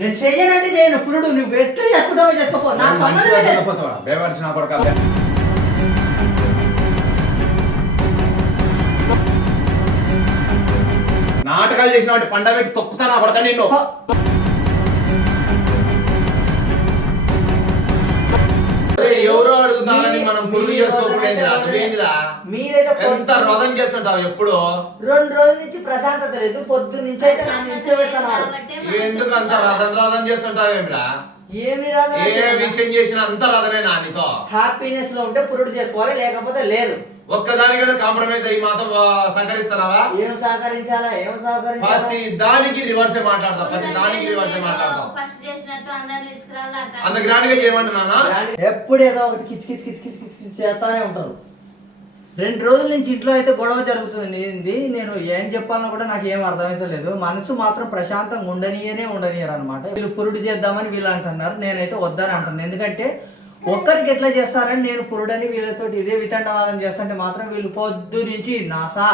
నేను చెయ్యనంటే నేను పురుడు నువ్వు ఎట్లా చేసుకుంటావో చేసుకోపో నా సంబంధం లేదు. నాటకాలు చేసిన పండ పెట్టి తొక్కుతా నా కొడక నిన్ను. ఎవరో అడుగుతానని మనం పురుగు చేసుకోకూడదురా. ఎంత రోదం చేస్తుంటావు ఎప్పుడు. 2 రోజుల నుంచి ప్రశాంతత లేదు. పొద్దు నుంచి అయితే నన్ను నిల్చోబెడుతున్నారు. ఎందుకు అంత రోదం చేస్తుంటావేమిరా? ఏమి రాదా? ఏ విషయం చేసినా అంత రాదనే నానితో. హ్యాపీనెస్ లో ఉంటే పురుడు చేసుకోవాలి, లేకపోతే లేదు. ఒక్కదానికైనా కాంప్రమైజ్ అయ్యి మాతో సహకరిస్తారా? ఏం సహకరించాలా? ప్రతి దానికి రివర్సే మాట్లాడతాం. అంత గ్రాండ్ గా చేయమంటున్నా. ఎప్పుడు ఏదో ఒకటి కిచ్ కిచ్ కిచ్ కిచ్ కిచ్ కిచ్ చేస్తానే ఉంటారు. 2 రోజుల నుంచి ఇంట్లో అయితే గొడవ జరుగుతుంది. నేను ఏం చెప్పాలన్నా కూడా నాకు ఏం అర్థమైతలేదు. మనసు మాత్రం ప్రశాంతంగా ఉండనియరు అనమాట. వీళ్ళు పురుడు చేద్దామని వీళ్ళు అంటున్నారు, నేనైతే వద్దని అంటున్నాను. ఎందుకంటే ఒక్కరికి ఎట్లా చేస్తారని నేను పురుడని వీళ్ళతో ఇదే వితండవాదం చేస్తుంటే మాత్రం వీళ్ళు పొద్దు నుంచి నాసా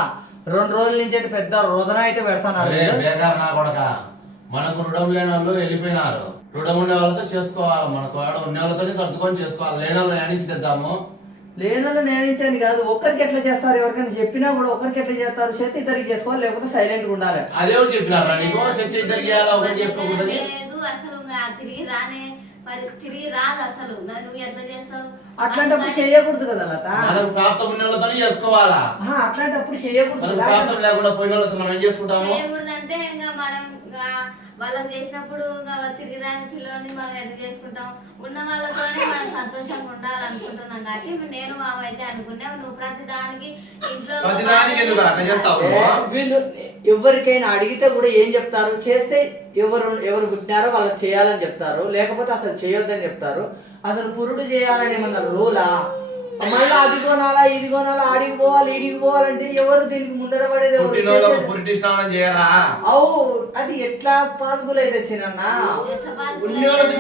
2 రోజుల నుంచి అయితే పెద్ద రోజున అయితే పెడతాన్నారు. మనకు రుణం లేని వాళ్ళు వెళ్ళిపోయినారు. రుణం ఉండే వాళ్ళతో చేసుకోవాలి, మనకు ఉన్న వాళ్ళతో సర్దుకొని చేసుకోవాలి. లేని వాళ్ళు నేనించి తెచ్చాము. లేని వాళ్ళు నేనించని కాదు, ఒక్కరికి ఎట్లా చేస్తారు ఎవరికైనా చెప్పినా కూడా ఒక్కరికి ఎట్లా చేస్తారు, చేతి ఇద్దరికి చేసుకోవాలి, లేకపోతే సైలెంట్ గా ఉండాలి. అదే చెప్పినారా నీకు? చర్చ ఇద్దరికి చేయాలా, ఒకటి చేసుకోకూడదు. తిరిగి రాదు అసలు. నువ్వు ఎట్లా చేస్తావు? అట్లాంటప్పుడు చేయకూడదు కదా లత. మనం ప్రాప్తం ఉన్న వాళ్ళతో చేసుకోవాలా. అట్లాంటప్పుడు చేయకూడదు. ప్రాప్తం లేకుండా పోయిన వాళ్ళతో మనం ఏం చేసుకుంటాము? చేయకూడదు అంటే ఇంకా మనం వాళ్ళకి చేసినప్పుడు తిరిగి రాని పిల్లల్ని మనం ఎట్లా చేసుకుంటాం? ఉన్న వాళ్ళతోనే మనం సంతోషంగా ఉండాలనుకుంటున్నాం. కాబట్టి నేను మామైతే అనుకున్నాం. నువ్వు ప్రతి దానికి ఇంట్లో వీళ్ళు ఎవరికైనా అడిగితే కూడా ఏం చెప్తారు? చేస్తే ఎవరు పుట్టినారో వాళ్ళకి చేయాలని చెప్తారు, లేకపోతే అసలు చేయొద్దని చెప్తారు. అసలు పురుడు చేయాలని ఏమన్నా రూలా? మళ్ళీ అది కొనాలా, ఇది కొనాలా, ఆడికి పోవాలి, ఈడికి పోవాలంటే ఎవరు దీనికి ముందర పడేది? అవు అది ఎట్లా పాసిబుల్ అయితే చిన్న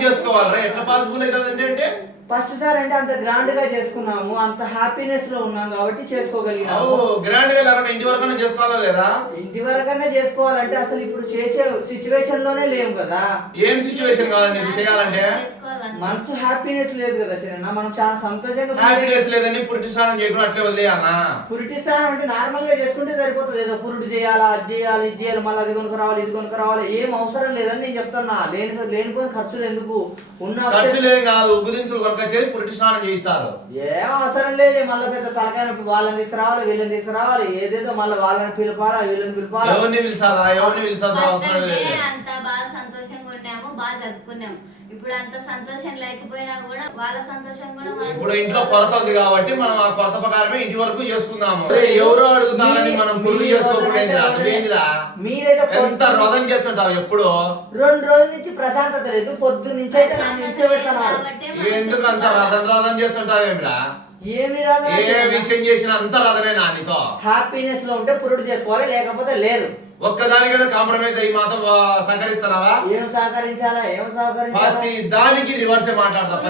చేసుకోవాలరా? ఎట్లా పాసిబుల్ అవుతుంది అంటే ఫస్ట్ సార్ అంటే అంత గ్రాండ్ గా చేసుకున్నాము, అంత హ్యాపీనెస్ లో ఉన్నాం కాబట్టి చేసుకోగలిగినాము. గ్రాండ్ గా ఇంటి వరకన్నా చేసుకోవాలా లేదా? ఇంటి వరకన్నా చేసుకోవాలంటే అసలు ఇప్పుడు చేసే సిచ్యువేషన్ లోనే లేవు కదా. ఏం సిచ్యువేషన్ కావాలి నీకు చేయాలంటే? మనసు హ్యాపీనెస్ లేదు కదా చిన్న. మనం చాలా సంతోషంగా హ్యాపీనెస్ లేదని పురిటి స్నానం చేయకుండా అట్లే వదిలేయాలా? పురిటి స్నానం అంటే నార్మల్ గా చేసుకుంటే సరిపోతుంది. ఏదో పురుడు చేయాలా, అది చేయాలి, ఇది చేయాలి, మళ్ళీ అది కొనుక్కు రావాలి, ఇది కొనుక్కు రావాలి, ఏం అవసరం లేదని నేను చెప్తాను. లేనిపోయిన ఖర్చులు ఎందుకు? ఉన్న ఖర్చులేం కాదు, ఉగ్గుదించులు కొనుక చేసి పురిటి స్నానం చేయించారు. ఏం అవసరం లేదు. మళ్ళీ పెద్ద తలకాయ నొప్పి. వాళ్ళని తీసుకురావాలి, వీళ్ళని తీసుకురావాలి, ఏదేదో మళ్ళీ వాళ్ళని పిలపాలా, వీళ్ళని పిలపాలా. ఎవరిని పిలిచాలా? అవసరం లేదు. అంత బాగా సంతోషంగా ఉన్నాము, బాగా జరుపుకున్నాము. ఇప్పుడు అంత సంతోషం లేకపోయినా కూడా వాళ్ళ సంతోషం కూడా ఇప్పుడు ఇంట్లో కొరత ఉంది కాబట్టి మనం ఆ కొరత ప్రకారమే ఇంటి వరకు చేసుకుందాము. ఎవరో అడుగుతానని మనం పురుగు చేసుకోకూడదురా. ఎంత రోదం చేస్తుంటావు ఎప్పుడు. 2 రోజుల నుంచి ప్రశాంతత లేదు. పొద్దు నుంచి అయితే నన్ను నిల్చోబెడుతున్నారు. ఎందుకు అంత రోదం చేస్తుంటావేమిరా? ఏమి రాదా? ఏ విషయం చేసినా అంత రాదనే నానితో. హ్యాపీనెస్ లో ఉంటే పురుడు చేసుకోవాలి, లేకపోతే లేదు. ఒక్కదానికైనా కాంప్రమైజ్ అయ్యి మాతో సహకరిస్తారా? ఏం సహకరించాలా? ప్రతి దానికి రివర్సే మాట్లాడతాం.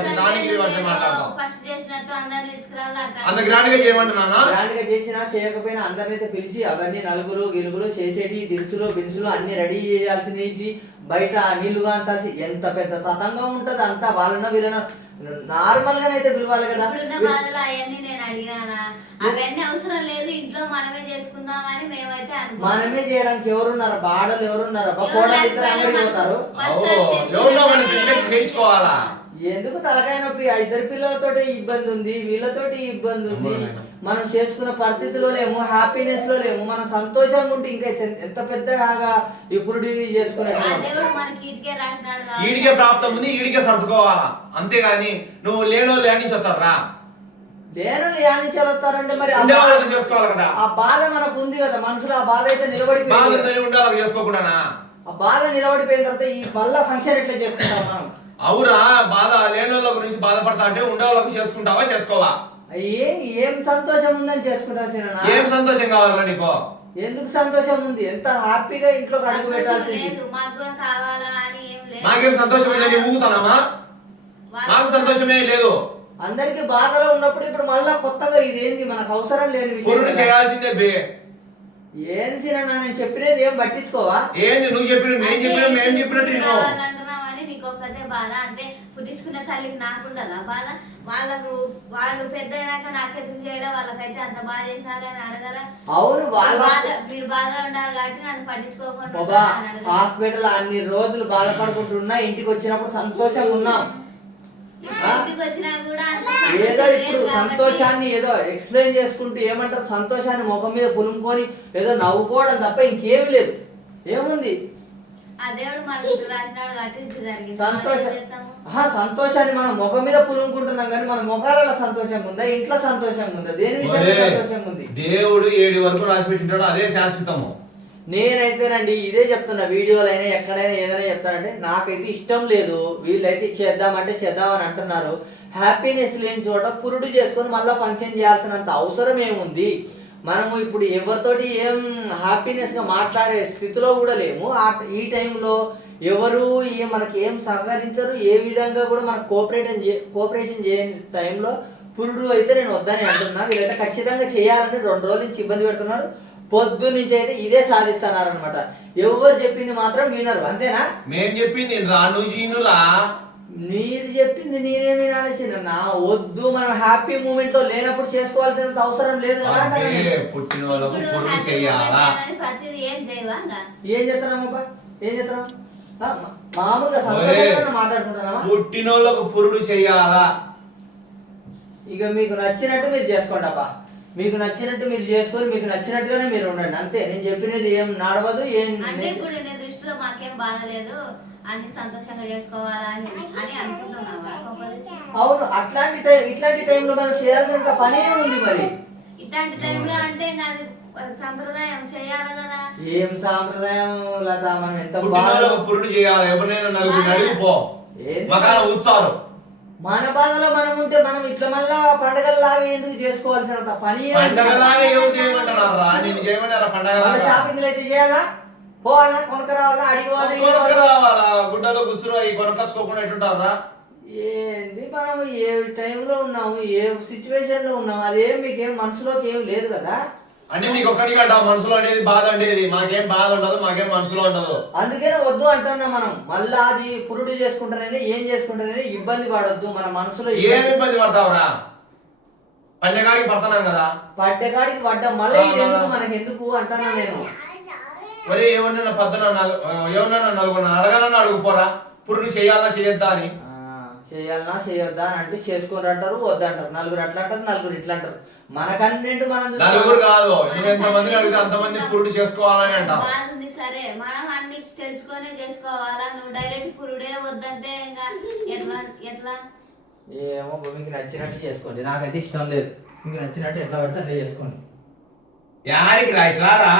అంత గ్రాండ్ గా చేయమంటున్నా. గ్రాండ్ గా చేసినా చేయకపోయినా అందరినీ పిలిచి అవన్నీ నలుగురు గిలుగురు చేసేటి దినుసులు అన్ని రెడీ చేయాల్సినవి, బయట నీళ్లు కాల్చాల్సి ఎంత పెద్ద తతంగా ఉంటది. అంతా వాళ్ళనో వీళ్ళనో నార్మల్ గానైతే పిలవాలి కదా. అవన్నీ నేను అడిగినా అవన్నీ అవసరం లేదు, ఇంట్లో మనమే చేసుకుందామని మేమైతే మనమే చేయడానికి ఎవరున్నారు? బాడలు ఎవరున్నారు? పోతారు. ఎందుకు తలకాయ నొప్పి? 2 పిల్లలతో ఇబ్బంది ఉంది, వీళ్ళతోటి ఇబ్బంది ఉంది. మనం చేసుకున్న పరిస్థితిలో లేము, హ్యాపీనెస్ లో లేము. మనం సంతోషంగా ఉంటే ఇంకా ఎంత పెద్దగా ఇప్పుడు చేసుకునే ఈడికే ప్రాప్తం ఉంది, ఈడికే సర్దుకోవాలా. అంతేగాని నువ్వు లేనో లేని వచ్చారా? లేనోళ్ళు యానించారంటే మరి చేసుకోవాలి కదా. ఆ బాధ మనకు ఉంది కదా మనసులో. ఆ బాధ అయితే నిలబడిపోయింది. చేసుకోకుండా ఆ బాధ నిలబడిపోయిన తర్వాత ఈ మళ్ళా ఫంక్షన్ ఎట్లా చేసుకుంటాం మనం? అవురా, బాధ లేనోళ్ళ గురించి బాధపడతా అంటే ఉండేవాళ్ళకి చేసుకుంటావా చేసుకోవా? ఏం సంతోషం ఉందని చేసుకుంటా చిన్న. ఏం సంతోషం కావాలరా నీకు? ఎందుకు సంతోషం ఉంది? ఎంత హ్యాపీగా ఇంట్లో అడుగు పెట్టాల్సింది. మాకేం సంతోషం ఉందని ఊగుతానమ్మా? మాకు సంతోషమే లేదు. అందరికి బాధలో ఉన్నప్పుడు ఇప్పుడు మళ్ళా కొత్తగా ఇదేంది మనకు అవసరం లేని విషయం చేయాల్సిందే బే. ఏంది చిన్న నేను చెప్పినది ఏం పట్టించుకోవా? ఏంది నువ్వు చెప్పిన నేను చెప్పిన మేము చెప్పినట్టు బాధ అంటే పుట్టించుకున్న తల్లికి నాకుండదా బాధ? వాళ్ళు పెద్ద అయినాక నాకెందుకు చేయడం, వాళ్ళకైతే అంత బాధ చేసినారని అడగరా? అవును మీరు బాధగా ఉన్నారు కాబట్టి నన్ను పట్టించుకోకుండా బాబా హాస్పిటల్ అన్ని రోజులు బాధపడుకుంటున్నా, ఇంటికి వచ్చినప్పుడు సంతోషంగా ఉన్నాం. ఇంటికి వచ్చినా కూడా ఏదో ఇప్పుడు సంతోషాన్ని ఏదో ఎక్స్ప్లెయిన్ చేసుకుంటూ ఏమంటారు, సంతోషాన్ని ముఖం మీద పులుముకొని ఏదో నవ్వుకోవడం తప్ప ఇంకేమీ లేదు. ఏముంది సంతోషాన్ని మనం ముఖం మీద పులుముకుంటున్నాం కానీ మన ముఖాలలో సంతోషంగా ఉందా, ఇంట్లో సంతోషంగా ఉందా, దేని విషయంలో సంతోషంగా ఉంది? దేవుడు 7 వరకు రాసి పెట్టింటాడు, అదే శాశ్వతము. నేనైతేనండి ఇదే చెప్తున్నా, వీడియోలో అయినా ఎక్కడైనా ఏదైనా చెప్తానంటే నాకైతే ఇష్టం లేదు. వీళ్ళైతే చేద్దామంటే చేద్దామని అంటున్నారు. హ్యాపీనెస్ లేని చోట పురుడు చేసుకొని మళ్ళీ ఫంక్షన్ చేయాల్సినంత అవసరం ఏముంది? మనము ఇప్పుడు ఎవరితోటి ఏం హ్యాపీనెస్గా మాట్లాడే స్థితిలో కూడా లేము. ఈ టైంలో ఎవరు మనకి ఏం సహకరించరు, ఏ విధంగా కూడా మనకు కోఆపరేషన్ చేయని టైంలో పురుడు అయితే నేను వద్దని అంటున్నా. వీళ్ళైతే ఖచ్చితంగా చేయాలని 2 రోజుల నుంచి ఇబ్బంది పెడుతున్నారు. పొద్దున్న నుంచి అయితే ఇదే సాధిస్తున్నారు అనమాట. ఎవరు చెప్పింది మాత్రం వినరు, అంతేనా? మేము చెప్పింది నువ్వు మీరు చెప్పింది నేనేమి వినాల్సిన వద్దు. మనం హ్యాపీ మూమెంట్ లో లేనప్పుడు చేసుకోవాల్సినంత అవసరం లేదు కదా. పుట్టిన వాళ్ళకు పురుడు చెయ్యాలా? ఏం చేస్తున్నామబ్బా, ఏం చేస్తున్నాం? మామూలుగా సంతోషంగా మాట్లాడుకుంటున్నామా? పుట్టిన వాళ్ళకు పురుడు చెయ్యాలా? ఇక మీకు నచ్చినట్టు మీరు చేసుకోండి అబ్బా. మీకు నచ్చినట్టు మీరు చేసుకొని మీకు నచ్చినట్టుగానే మీరు ఉండండి, అంతే. నేను చెప్పినది ఏం నడవదు, ఏం దృష్టిలో మాకేం బాధ లేదు, అన్ని సంతోషంగా చేసుకోవాలని అనుకుంటున్నావా? అవును, ఇట్లాంటి టైంలో మనం చేయాల్సిన పనే ఉంది. మరి ఇట్లాంటి టైంలో అంటే సంప్రదాయం చేయాలి కదా. ఏం సాంప్రదాయం లత, మనం ఎంత పురుడు చేయాలి. ఎవరినైనా నడిగిపో ఉత్సాహం. మన బాధలో మనం ఉంటే మనం ఇట్లా మళ్ళా పండగల్లాగా ఎందుకు చేసుకోవాల్సినంత పని? షాపింగ్ అయితే చేయాలా, పోవాలా, కొనక రావాలా, అడిగిపోవాలా, గుడ్డలో గుసురు అవి కొనకొచ్చుకోకుండా ఎట్లుంటారా? ఏంది మనం ఏ టైంలో ఉన్నాము, ఏ సిచ్యువేషన్ లో ఉన్నాము, అదేం మీకేం మనసులోకి ఏం లేదు కదా. అంటే మీకు ఒక్కరికి అంట మనసులో అనేది బాధ ఉండేది, మాకేం బాధ ఉండదు, మాకేం మనసులో ఉండదు. అందుకనే వద్దు అంటున్నా. మనం మళ్ళా అది పురుడు చేసుకుంటారని ఏం చేసుకుంటారని ఇబ్బంది పడొద్దు. మన మనసులో ఏం ఇబ్బంది పడతావురా? పడ్డగాడికి పడతాను కదా. పడ్డగాడికి పడ్డాం, మళ్ళీ ఇది ఎందుకు మనకి ఎందుకు అంటున్నా నేను. మరి ఏమన్నా ఏమన్నా నలుగురు అడగాలన్నా అడుగుపోరా, పురుడు చేయాలా చేయొద్దా అని. చేయాలన్నా చేయొద్దా అని అంటే చేసుకోరు అంటారు, వద్దంటారు. నలుగురు అట్లా అంటారు, నలుగురు ఇట్లా అంటారు. మనకన్నట్టు మనం నలుగురు కాదు, నువ్వు ఎంతమందిని అడిగితే అంతమంది పురుడు చేసుకోవాలని అంటావు. సరే, మనం అన్ని తెలుసుకొని చేసుకోవాలా? నువ్వు డైరెక్ట్ పురుడే వద్దంటే ఇంకా ఎట్లా? ఏమో మీకు నచ్చినట్టు చేసుకోండి, నాకైతే ఇష్టం లేదు. మీకు నచ్చినట్టు ఎట్లా పడితే అట్లా చేసుకోండి. యాడికి రా, ఇట్లా రా.